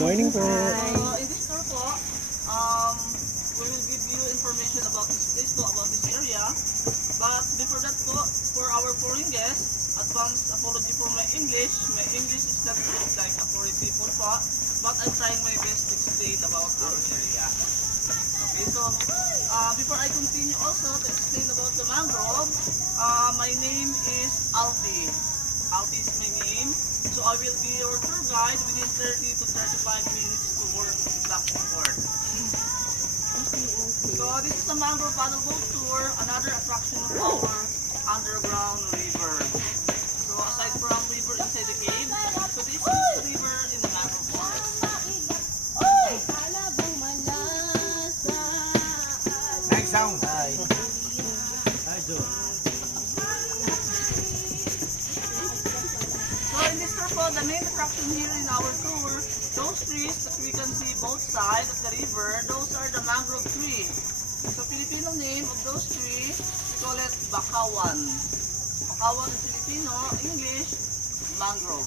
morning po. In this tour po, we will give you information about this place po, about this area. But before that po, for our foreign guests, advance apology for my English. My English is not good like a foreign people po, but I'm trying my best to explain about our area. Okay, so before I continue also to explain about the mangrove, my name is Alfie. Alfie is my name. So I will be your tour guide within 30 to 35 minutes to work back and forth. So this is a mangrove paddle boat tour, another attraction of our underground river. So aside from river inside the cave, so this is the river in the mangrove forest. Next sound. Hi. Hi, Joe. So in this tour po, the main attraction here in our tour, those trees that we can see both sides of the river, those are the mangrove tree. So Filipino name of those trees, we call it Bakawan. Bakawan in Filipino, English, mangrove.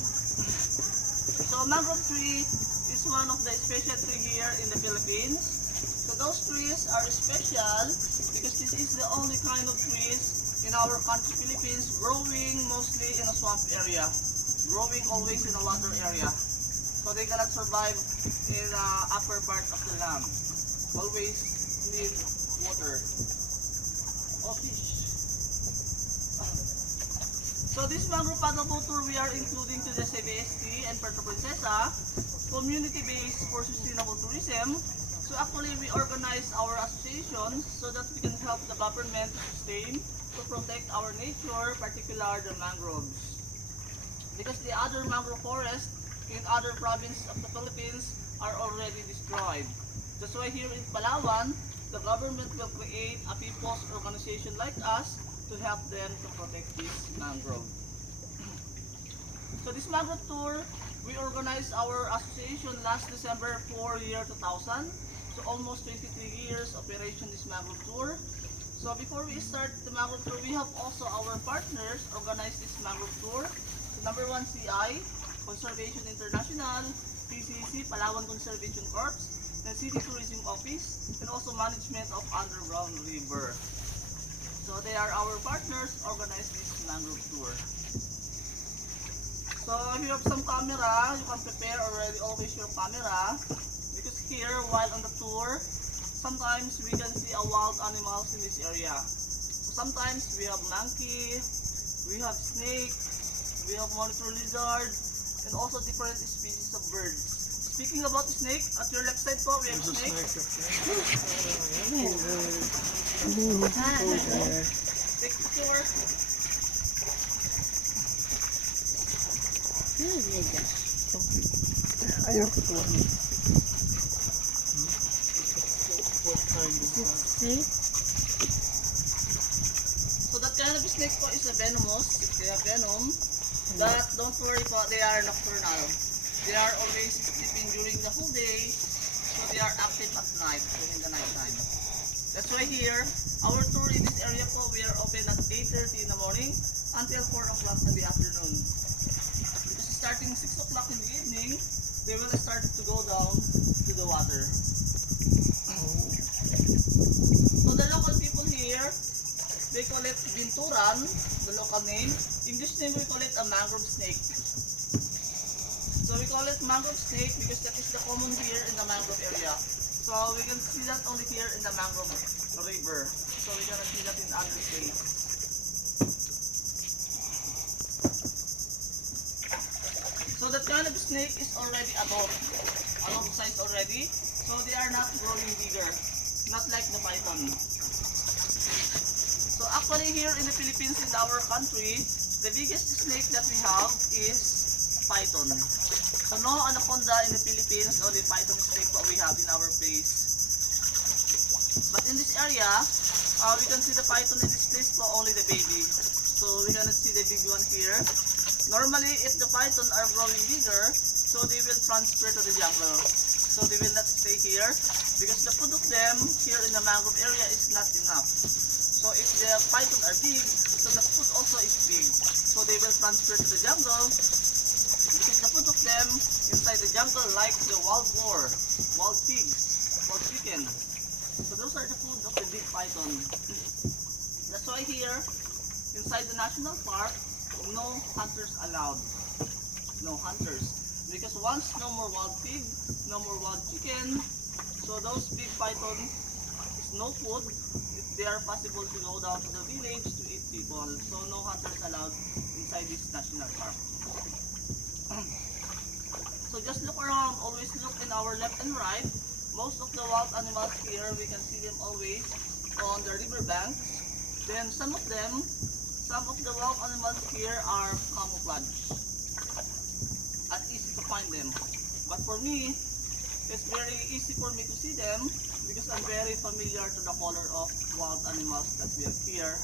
So mangrove tree is one of the special tree here in the Philippines. So those trees are special because this is the only kind of trees in our country Philippines growing mostly in a swamp area. Growing always in a water area. So they cannot survive in the upper part of the land. Always need water. Oh, fish. So this mangrove paddle boat tour we are including to the CBST and Puerto Princesa, community-based for sustainable tourism. So actually we organize our association so that we can help the government sustain to protect our nature, particularly the mangroves. Because the other mangrove forests in other provinces of the Philippines are already destroyed. That's why here in Palawan, the government will create a people's organization like us to help them to protect this mangrove. So this mangrove tour, we organized our association last December for year 2000. So almost 23 years operation this mangrove tour. So before we start the mangrove tour, we have also our partners organize this mangrove tour. Number 1 CI, Conservation International, PCC, Palawan Conservation Corps, the City Tourism Office, and also Management of Underground River. So they are our partners organize this mangrove tour. So if you have some camera, you can prepare already always your camera because here while on the tour, sometimes we can see a wild animals in this area. So sometimes we have monkey, we have snake, we have monitor lizard, and also different species of birds. Speaking about snake, at your left side po, we have snake. Take picture. Ayaw ko tuwa. So that kind of snake po is a venomous. They have venom. But don't worry po, they are nocturnal. They are always sleeping during the whole day. So they are active at night, during the night time. That's why here, our tour in this area po, we are open at 8:30 in the morning until 4 o'clock in the afternoon. Because starting 6 o'clock in the evening, they will start to go down to the water. So the local people here, they call it binturan, the local name. English name we call it a mangrove snake. So we call it mangrove snake because that is the common here in the mangrove area. So we can see that only here in the mangrove river. So we cannot see that in other states. So that kind of snake is already adult size already. So they are not growing bigger, not like the python. So actually here in the Philippines, in our country, the biggest snake that we have is python. So no anaconda in the Philippines, only python snake what we have in our place. But in this area, we can see the python in this place for only the baby. So we cannot see the big one here. Normally, if the python are growing bigger, so they will transfer to the jungle. So they will not stay here because the food of them here in the mangrove area is not enough. So if the python are big, so the food also is big. So they will transfer to the jungle because the food of them inside the jungle like the wild boar, wild pigs, wild chicken. So those are the food of the big python. That's why here, inside the national park, no hunters allowed. No hunters. Because once no more wild pig, no more wild chicken, so those big python is no food. They are possible to go down to the village to eat people. So no hunters allowed inside this national park. So just look around, always look in our left and right. Most of the wild animals here, we can see them always on the river bank. Then some of the wild animals here are camouflage. And easy to find them. But for me, it's very easy for me to see them because I'm very familiar to the color of wild animals that we have here.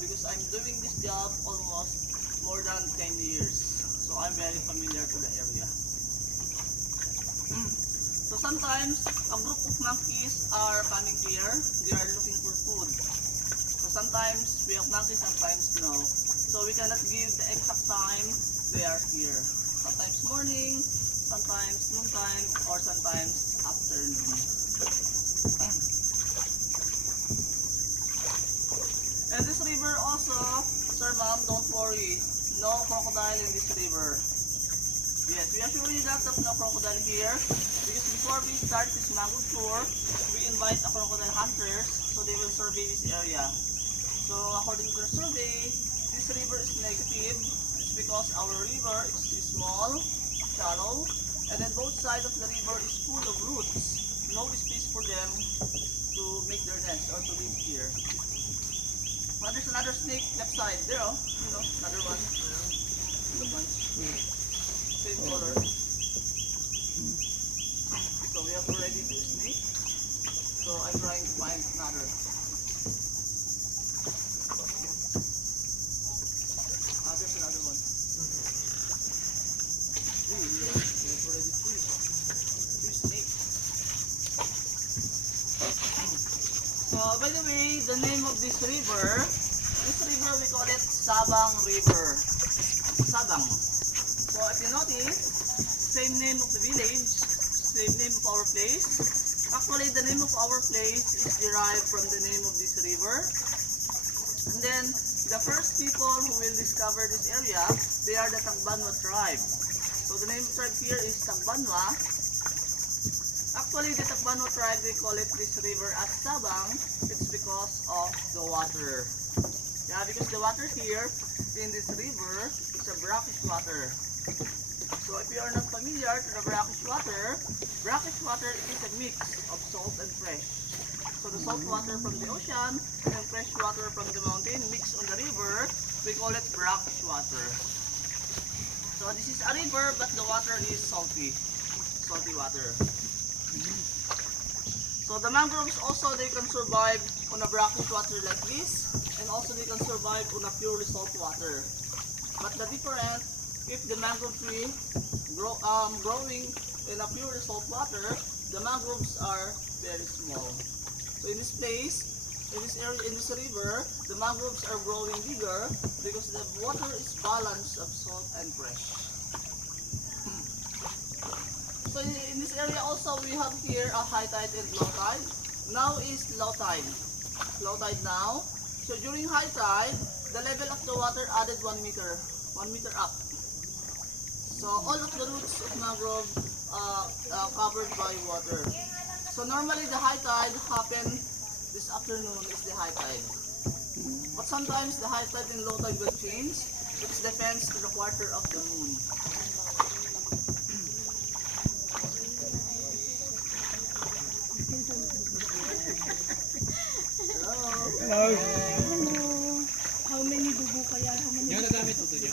Because I'm doing this job almost more than 10 years. So I'm very familiar to the area. So sometimes a group of monkeys are coming here. They are looking for food. So sometimes we have monkeys, sometimes no. So we cannot give the exact time they are here. Sometimes morning, sometimes noontime, or sometimes afternoon. And this river also, Sir Ma'am, don't worry, no crocodile in this river. Yes, we assure you that there's no crocodile here because before we start this mangrove tour, we invite a crocodile hunters so they will survey this area. So according to the survey, this river is negative. It's because our river is too small, shallow, and then both sides of the river is full of roots. No space for them to make their nest or to live here. But there's another snake left side. There, oh, you know, another one. Look one. Same color. So we have already two snakes. So I'm trying to find another. There's another one. We have already three snakes. So by the way, the name of this river we call it Sabang River. Sabang. So if you notice, same name of the village, same name of our place. Actually, the name of our place is derived from the name of this river. And then, the first people who will discover this area, they are the Tagbanwa tribe. So the name of the tribe here is Tagbanwa. Actually, the Tagbanwa tribe, they call it this river as Sabang. It's because of the water. Yeah, because the water here in this river is a brackish water. So if you are not familiar to the brackish water is a mix of salt and fresh. So the salt water from the ocean and fresh water from the mountain mixed on the river, we call it brackish water. So this is a river but the water is salty water. So the mangroves also, they can survive on a brackish water like this, and also they can survive on a purely salt water. But the difference, if the mangrove tree growing in a purely salt water, the mangroves are very small. So in this place, in this area, in this river, the mangroves are growing bigger because the water is balanced of salt and fresh. So in this area also we have here a high tide and low tide. Now is low tide. Low tide now. So during high tide, the level of the water added 1 meter up. So all of the roots of mangrove covered by water. So normally the high tide happen this afternoon is the high tide. But sometimes the high tide and low tide will change. It depends to the quarter of the moon. Hello. How many dugo kaya? How many? Yung nagamit ito niyo?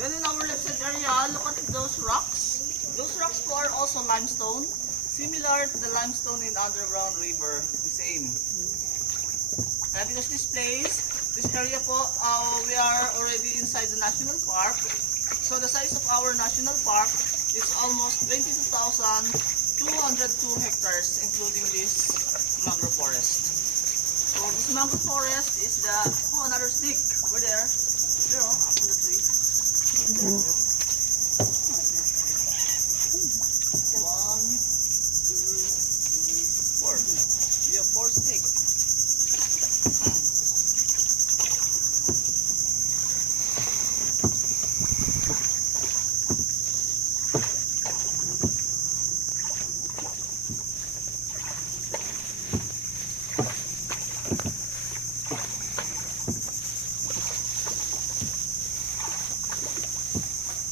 Then in our left side area, look at those rocks. Those rocks are also limestone, similar to the limestone in underground river, the same. Because this place, this area po, we are already inside the national park. So the size of our national park is almost 22,202 hectares, including this mangrove forest. So this mangrove forest is the, another stick over there, up on the tree.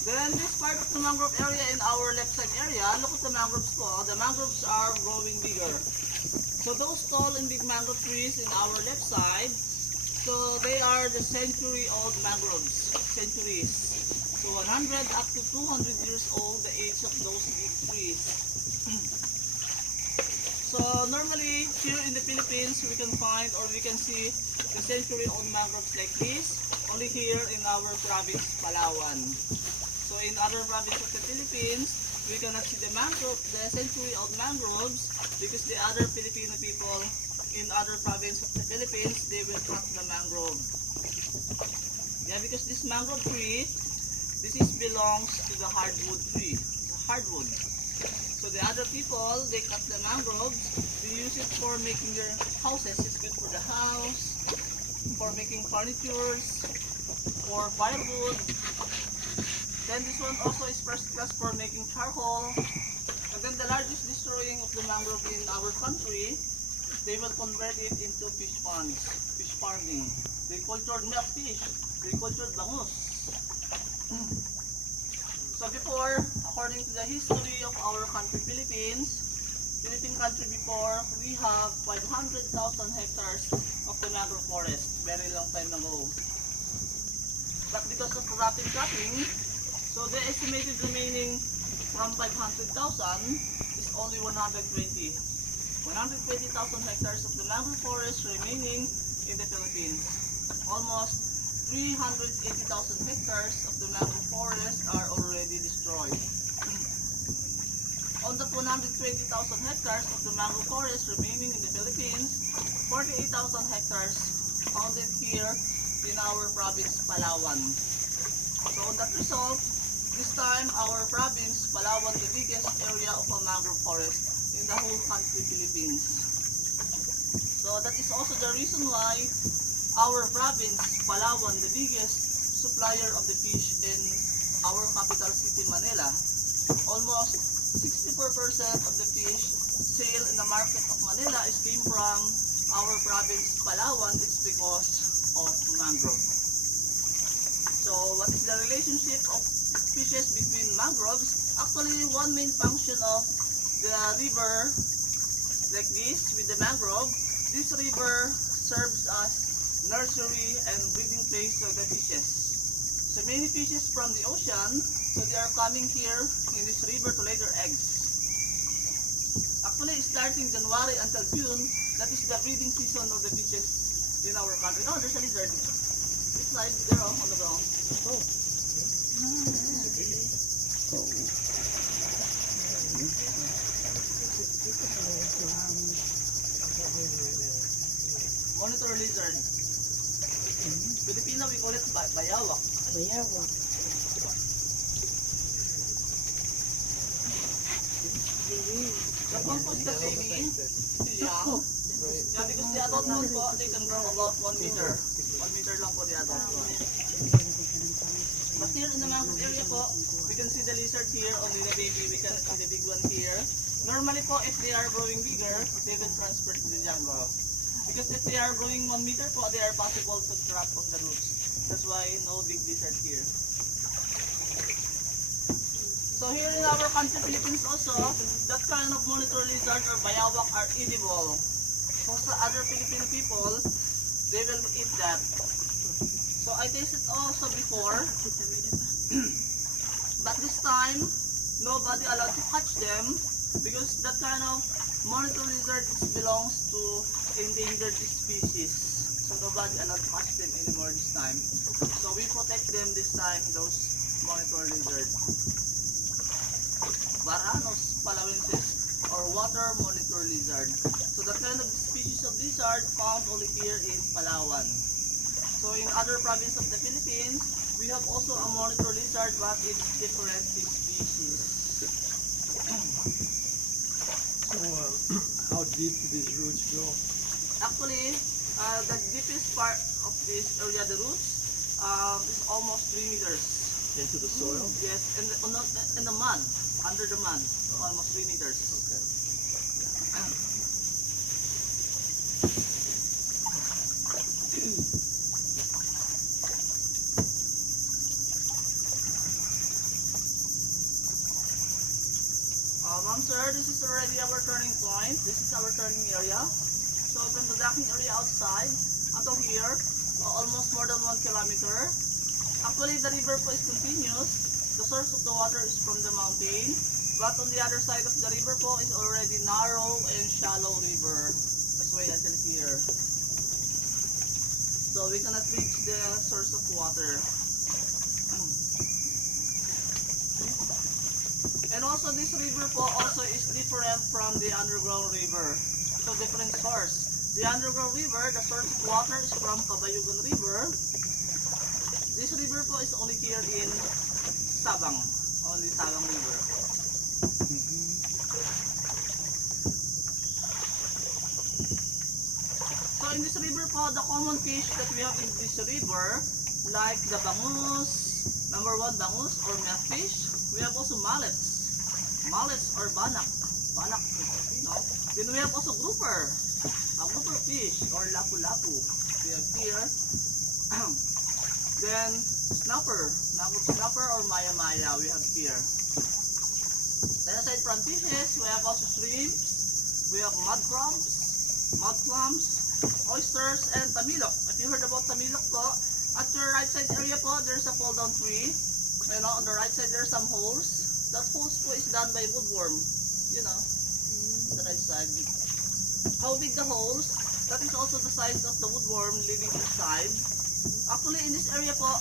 Then this part of the mangrove area in our left side area, look at the mangroves po. The mangroves are growing bigger. So those tall and big mangrove trees in our left side, so they are the century-old mangroves. Centuries. So 100 up to 200 years old, the age of those big trees. So normally here in the Philippines, we can find or we can see the century-old mangroves like this only here in our province, Palawan. So in other provinces of the Philippines, we cannot see the century-old mangroves because the other Filipino people in other provinces of the Philippines, they will cut the mangrove. Yeah, because this mangrove tree, this belongs to the hardwood tree, hardwood. So the other people, they cut the mangroves, they use it for making their houses. It's good for the house, for making furnitures, for firewood. Then this one also is first class for making charcoal. And then the largest destroying of the mangrove in our country, they will convert it into fish ponds, fish farming. They cultured milk fish, they cultured bangus. So before, according to the history of our country, Philippine country before, we have 500,000 hectares of the mangrove forest, very long time ago. But because of rapid cutting, so the estimated remaining from 500,000 is only 120,000 hectares of the mangrove forest remaining in the Philippines. Almost 380,000 hectares of the mangrove forest are already destroyed. On the 120,000 hectares of the mangrove forest remaining in the Philippines, 48,000 hectares founded here in our province, Palawan. So on that result, this time our province, Palawan, the biggest area of a mangrove forest in the whole country, Philippines. So that is also the reason why our province, Palawan, the biggest supplier of the fish in our capital city, Manila. Almost 64% of the fish sale in the market of Manila is came from our province, Palawan. It's because of mangrove. So what is the relationship of fishes between mangroves? Actually, one main function of the river like this with the mangrove, this river serves as nursery and breeding place of the fishes. So many fishes from the ocean, so they are coming here in this river to lay their eggs. Actually, starting January until June, that is the breeding season of the fishes in our country. Oh, there's a lizard. It's like there on the ground. Oh. Monitor lizard. Filipino, we call it bayawak. Bayawak. The compost the baby, young. Yeah, because the adult one po, they can grow about 1 meter. 1 meter lang po the adult one. But here in the mangrove area po, we can see the lizard here, only the baby, we can see the big one here. Normally po, if they are growing bigger, they will transfer to the jungle. Because if they are growing 1 meter po, they are possible to trap on the roots. That's why no big lizard here. So here in our country, Philippines also, that kind of monitor lizard or bayawak are edible. So sa other Filipino people, they will eat that. So I tasted also before, but this time, nobody allowed to catch them because that kind of monitor lizard belongs to endangered species. So nobody allowed to catch them anymore this time. So we protect them this time, those monitor lizard. Varanus palawensis or water monitor lizard. So that kind of species of lizard found only here in Palawan. So in other provinces of the Philippines, we have also a monitor lizard but it's different species. So how deep do these roots go? Actually, the deepest part of this area, the roots, is almost 3 meters. Into the soil? Yes, in the mud, under the mud, almost 3 meters. Okay. Ma'am sir, this is already our turning point. This is our turning area. So from the docking area outside until here, almost more than 1 kilometer. Actually, the river po is continuous. The source of the water is from the mountain. But on the other side of the river po is already narrow and shallow river. That's why until here. So we cannot reach the source of water. And also this river po also is different from the underground river. So different source. The underground river, the source of water is from Kabayugan River. This river po is only here in Sabang. Only Sabang River. So in this river po, the common fish that we have in this river, like the bangus, number 1 bangus or fish. We have also mallets. Mallets or banak. Banak, you know. Then we have also grouper. A grouper fish or lapu-lapu. We have here. Then snapper. Snapper or maya-maya we have here. Then aside from fishes, we have also shrimps. We have mud clams, oysters, and tamilok. If you heard about tamilok po, at your right side area po, there's a fall down tree. You know, on the right side there's some holes. That holes po is done by woodworm. You know, the right side. How big the holes? That is also the size of the woodworm living inside. Actually, in this area po,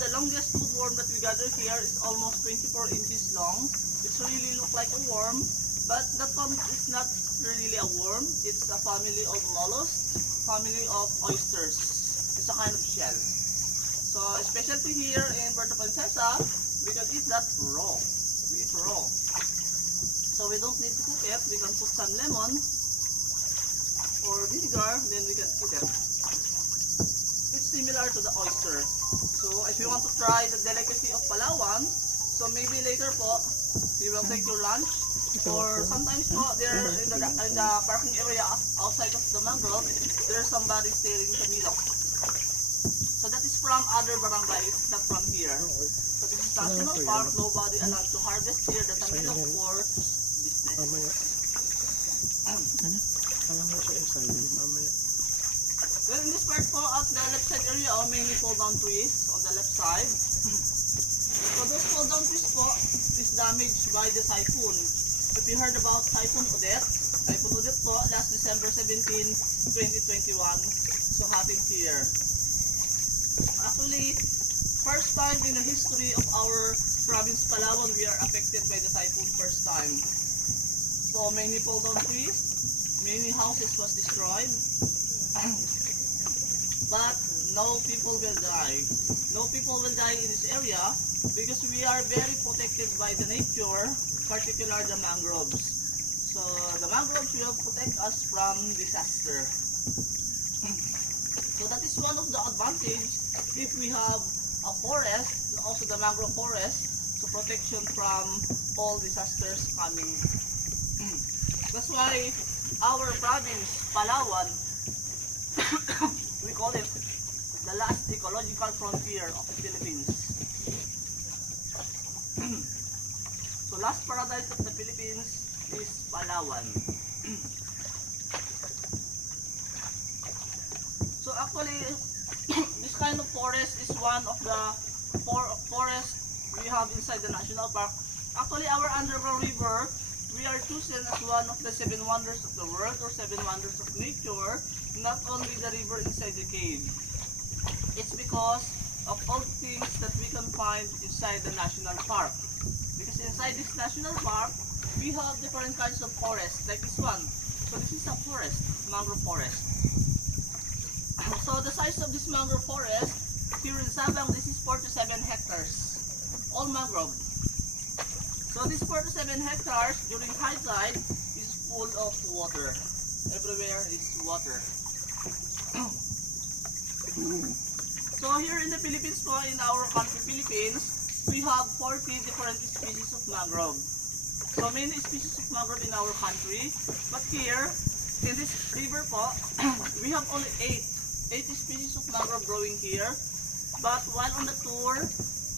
the longest woodworm that we gather here is almost 24 inches long. It's really look like a worm, but that one is not really a worm. It's a family of mollusks, family of oysters. It's a kind of shell. So, especially here in Puerto Princesa, we can eat that raw. We eat raw. So, we don't need to cook it. We can put some lemon or vinegar, then we can eat it. It's similar to the oyster. So, if you want to try the delicacy of Palawan, so maybe later po, you will take your lunch. Or sometimes po, there in the parking area outside of the mangrove, there's somebody selling tamilok. So that is from other barangays, not from here. So this is national park, nobody allowed to harvest here the tamilok for business. Then in this part po, at the left side area, mainly fall down trees on the left side. So those fall down trees po is damaged by the typhoon. If you heard about Typhoon Odette po, last December 17, 2021, so happened here. Actually, first time in the history of our province Palawan, we are affected by the typhoon first time. So many fall down trees, many houses was destroyed, but no people will die. No people will die in this area because we are very protected by the nature, particularly the mangroves. So the mangroves will protect us from disaster. So that is one of the advantage if we have a forest and also the mangrove forest, so protection from all disasters coming. That's why our province, Palawan, we call it the last ecological frontier of the Philippines. So last paradise of the Philippines is Palawan. So actually, this kind of forest is one of the forests we have inside the national park. Actually, our underground river, we are chosen as one of the 7 wonders of the world or 7 wonders of nature, not only the river inside the cave. It's because of all things that we can find inside the national park. Because inside this national park, we have different kinds of forests, like this one. So this is a forest, mangrove forest. So the size of this mangrove forest, here in Sabang, this is 47 hectares. All mangrove. So this 47 hectares, during high tide, is full of water. Everywhere is water. So here in the Philippines po, in our country Philippines, we have 40 different species of mangrove. So many species of mangrove in our country. But here, in this river po, we have only 8 species of mangrove growing here. But while on the tour,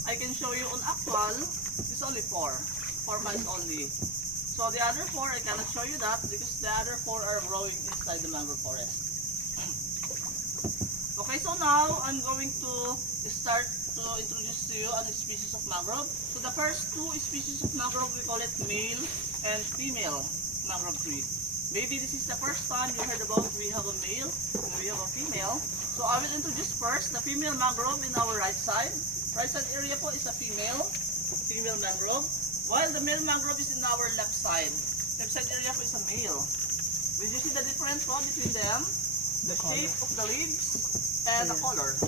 I can show you on actual, it's only 4 miles only. So So the other four, I cannot show you that because the other four are growing inside the mangrove forest. Okay, so now I'm going to start to introduce to you a species of mangrove. So the first two species of mangrove, we call it male and female mangrove tree. Maybe this is the first time you heard about we have a male and we have a female. So I will introduce first the female mangrove in our right side. Right side area po is a female mangrove. While the male mangrove is in our left side. Left side area po is a male. Did you see the difference po between them? The shape of the leaves and the color.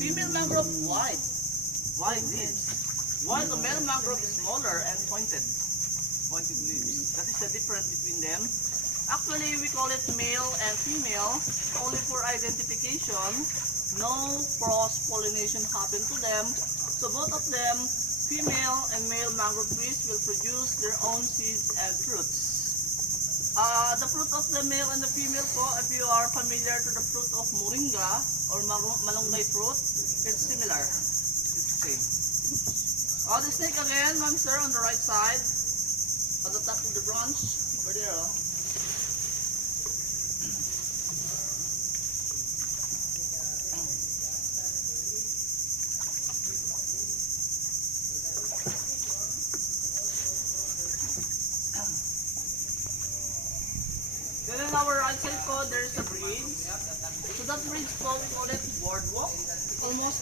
Female mangrove wide leaves. While the male mangrove is smaller and pointed leaves. That is the difference between them. Actually, we call it male and female only for identification. No cross-pollination happen to them. So both of them, female and male mangrove trees, will produce their own seeds and fruits. The fruit of the male and the female po, if you are familiar to the fruit of moringa or malunggay fruit, it's similar. It's the same. The snake again, ma'am sir, on the right side, on the top of the branch, over there. Then on our right side po, there is a bridge. So that bridge po, we call it boardwalk. Almost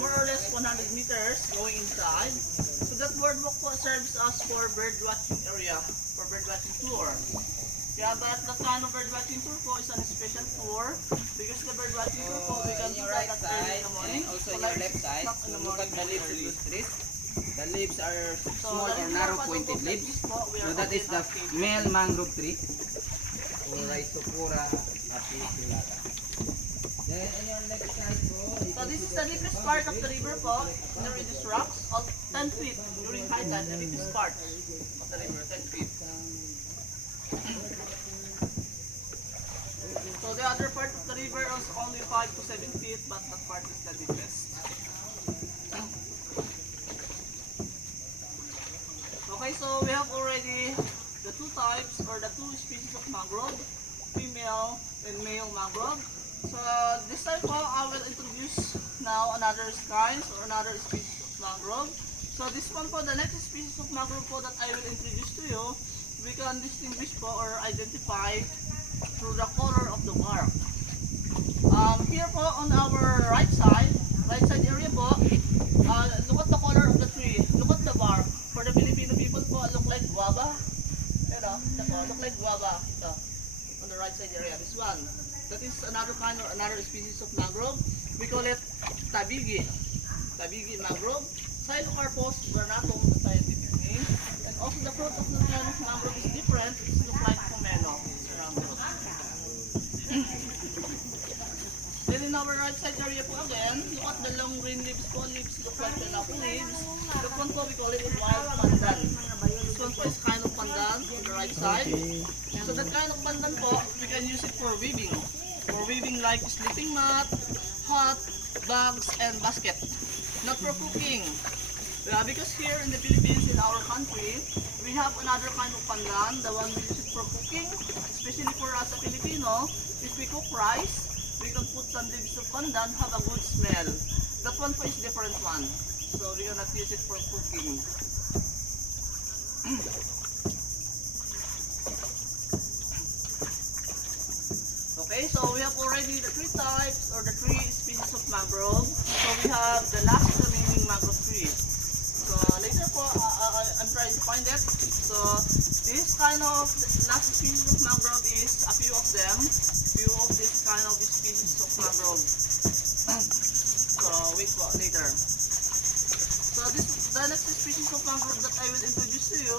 more or less 100 meters going inside. So that boardwalk po serves us for bird watching area, for bird watching tour. Yeah, but that kind of bird watching tour po is a special tour because the bird watching tour po we can do that at early in the morning. And also in your left side, look at the leaves of those trees. The leaves are small or narrow pointed leaves. So that is the male mangrove tree. Rhizopora apicularia. Then on your left side po, So this is the deepest part of the river po, under these rocks, of 10 feet during high tide, the deepest part of the river, 10 feet. So the other part of the river is only 5 to 7 feet, but that part is the deepest. Okay, so we have already the two types or the two species of mangrove, female and male mangrove. So this time po, I will introduce now another kinds or another species of mangrove. So this one po, the next species of mangrove po that I will introduce to you, we can distinguish po or identify through the color of the bark. Here po on our right side area po, look at the color of the tree, look at the bark. For the Filipino people po, look like guava. You know, look like guava. Ito, on the right side area, this one. That is another kind or another species of mangrove. We call it tabigi. Tabigi mangrove. Xylocarpus vernatum, the scientific name. And also the fruit of the kind of mangrove is different. It looks like pomelo. Then in our right side area po again, look at the long green leaves po. Leaves look like pineapple leaves. The one po we call it wild pandan. This one po is kind of pandan on the right side. So that kind of pandan po, we can use it for weaving. For weaving like sleeping mat, hut, bags, and basket. Not for cooking. Because here in the Philippines, in our country, we have another kind of pandan, the one we use it for cooking. Especially for us a Filipino, if we cook rice, we can put some leaves of pandan, have a good smell. That one po is different one. So we cannot use it for cooking. Okay, so we have already the three types or the three species of mangrove. So we have the last remaining mangrove tree. So later po, I'm trying to find it. So this kind of last species of mangrove is a few of them. Few of this kind of species of mangrove. So wait po, later. So the next species of mangrove that I will introduce to you,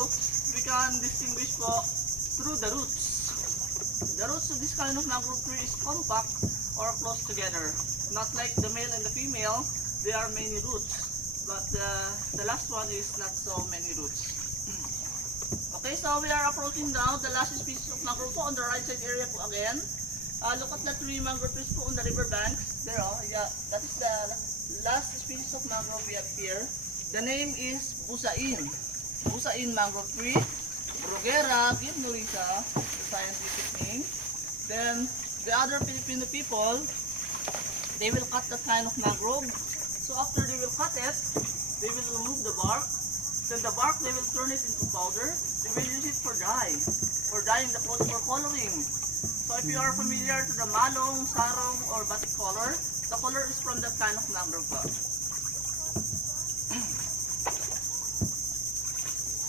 we can distinguish po through the roots. The roots of this kind of mangrove tree is compact or close together. Not like the male and the female, there are many roots. But the last one is not so many roots. Okay, so we are approaching now the last species of mangrove po on the right side area po again. Look at the three mangrove trees po on the river banks. There, yeah, that is the last species of mangrove we have here. The name is busain. Busain mangrove tree, Bruguera, Gibnurisa, the scientific name. Then the other Filipino people, they will cut that kind of mangrove. So after they will cut it, they will remove the bark. Then the bark, they will turn it into powder. They will use it for dyeing the clothes, for coloring. So if you are familiar to the malong, sarong, or batik color, the color is from that kind of mangrove.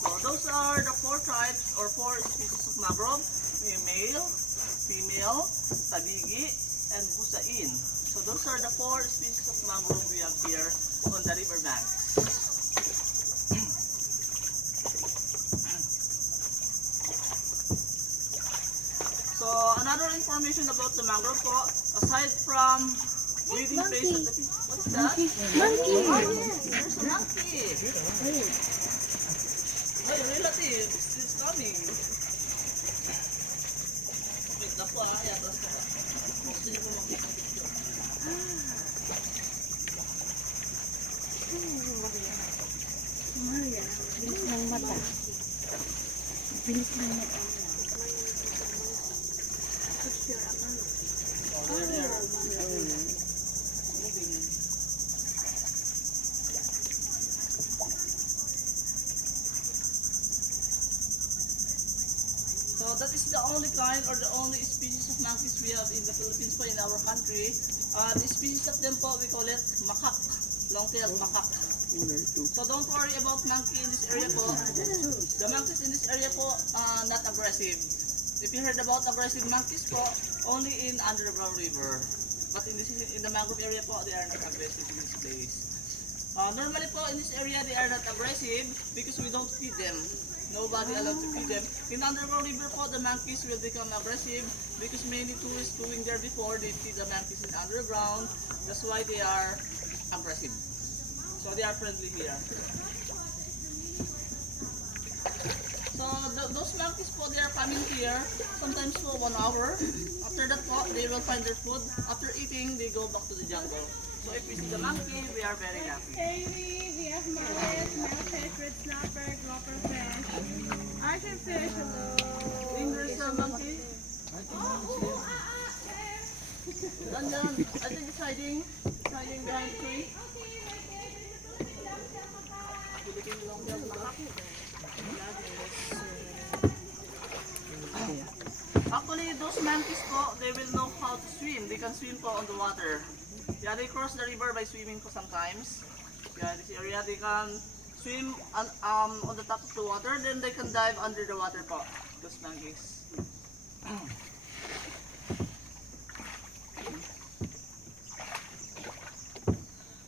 So those are the 4 types or 4 species of mangrove: male, female, tadigi, and busain. So those are the 4 species of mangrove we have here on the riverbank. So another information about the mangrove po, aside from breeding place of the fish, what is that? Monkey. There's a monkey. My relative is coming. Wait, naku atras ka. Gusto niyo po makita ang picture. Maria, bilis ng mata. Bilis ng mata. Oh, there. Moving. So that is the only kind or the only species of monkeys we have in the Philippines po, in our country. The species of them po, we call it makak, long-tailed makak. So don't worry about monkey in this area po. The monkeys in this area po, not aggressive. If you heard about aggressive monkeys po, only in underground river. But in the mangrove area po, they are not aggressive in this place. Normally po, in this area, they are not aggressive because we don't feed them. Nobody allowed to feed them. In underground river po, the monkeys will become aggressive because many tourists going there before, they feed the monkeys in underground. That's why they are aggressive. So they are friendly here. So those monkeys po, they are coming here sometimes for 1 hour. After that po, they will find their food. After eating, they go back to the jungle. So if we see the monkey, we are very happy. Baby, we have mullet, millfish, red snapper, gopher fish, ocean fish, hello. There's a monkey. Dandan, I think it's hiding behind the tree. Actually, those monkeys po, they will know how to swim. They can swim po on the water. Yeah, they cross the river by swimming po sometimes. Yeah, this area they can swim on the top of the water, then they can dive under the water po. Those monkeys.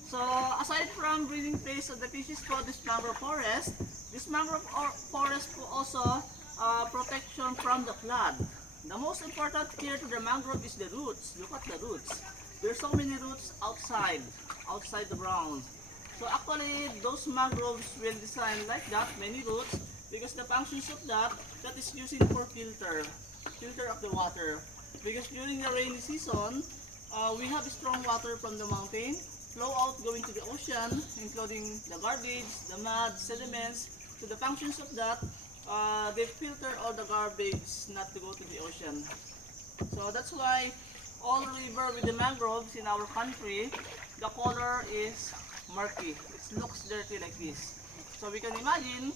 So aside from breeding place of the fishes po, this mangrove forest po also protection from the flood. The most important here to the mangrove is the roots. Look at the roots. There's so many roots outside the ground. So actually, those mangroves will design like that, many roots, because the functions of that is using for filter of the water. Because during the rainy season, we have strong water from the mountain, flow out going to the ocean, including the garbage, the mud, sediments. So the functions of that, they filter all the garbage not to go to the ocean. So that's why all river with the mangroves in our country, the color is murky. It looks dirty like this. So we can imagine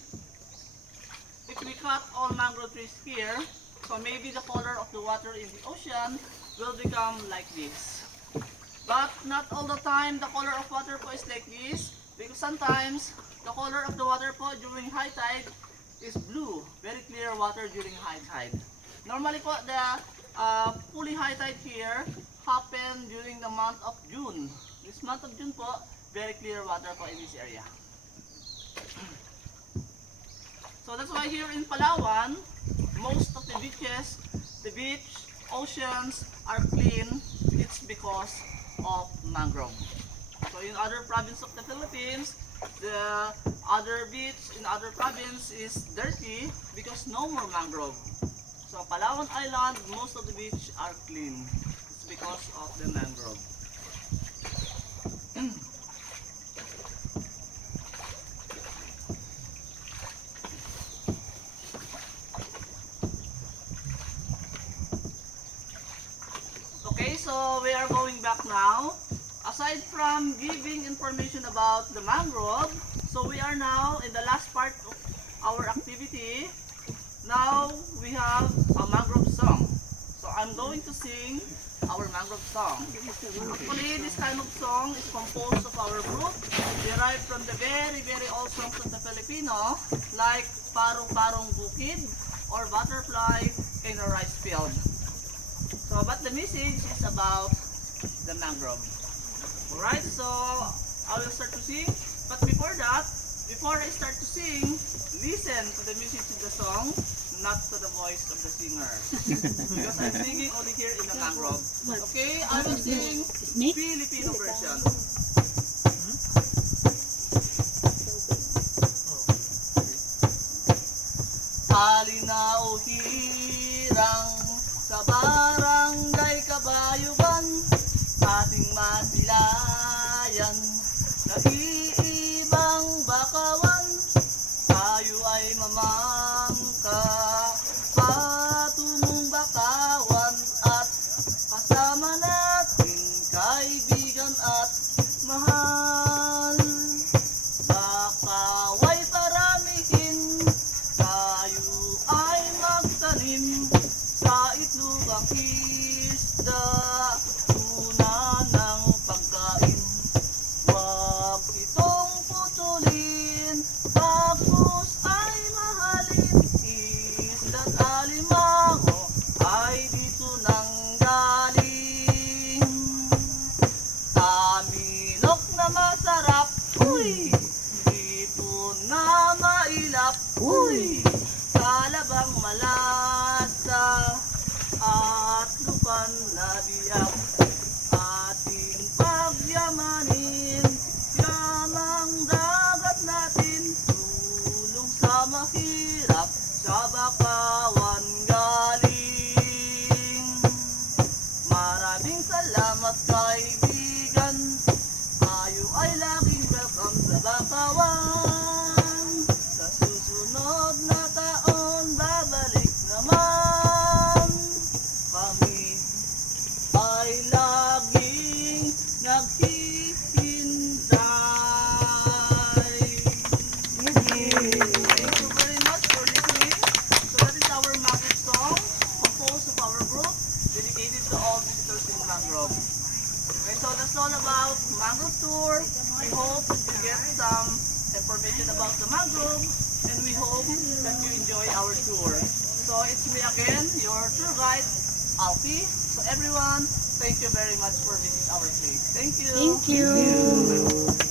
if we cut all mangrove trees here, so maybe the color of the water in the ocean will become like this. But not all the time the color of water po is like this, because sometimes the color of the water po during high tide is blue, very clear water during high tide. Normally po the fully high tide here happen during the month of June. This month of June po, very clear water po in this area. So that's why here in Palawan, most of the beaches, the beach, oceans are clean. It's because of mangrove. So in other province of the Philippines, the other beach in other province is dirty because no more mangrove. So Palawan Island, most of the beach are clean. It's because of the mangrove. so we are going back now. Aside from giving information about the mangrove, so we are now in the last part of our activity. Now we have a mangrove song. So I'm going to sing our mangrove song. Actually, this kind of song is composed of our group, derived from the very, very old songs of the Filipino, like Parong-Parong Bukid or Butterfly in a Rice Field. So, but the message is about the mangrove. Alright, so I will start to sing. But before that, before I start to sing, listen to the message of the song, not to the voice of the singer. Because I'm singing only here in the mangrove. Okay, I will sing Filipino version. Halina o hirang sa barangay Kabayugan, ating masilayan, nag-iibang bakawan, tayo ay mamangka, patungong bakawan, at kasama natin kaibigan at mahal. Bakaway paramihin, tayo ay magtanim, sa itlugang isda, tuna ng pagkain. Huwag itong putulin, bagkus ay mahalin, isda't alimango ay dito nang galing. Tamilok na masarap, uy! Dito na mailap, uy! Talabang malasa at lupan na biyak, ating pagyamanin, yamang dagat natin, tulong sa mahirap, sa bakawan galing. Maraming salamat kaibigan, tayo ay laging welcome sa bakawan. Sa susunod na taon, babalik naman. Kami ay laging naghihintay. Thank you very much for listening. So that is our mangrove song, composed of our group, dedicated to all visitors in Mangrove. Okay, so that's all about Mangrove Tour. We hope that you get some information about the mangrove, and we hope that you enjoy our tour. So it's me again, your tour guide, Alfie. So everyone, thank you very much for visiting our place. Thank you. Thank you.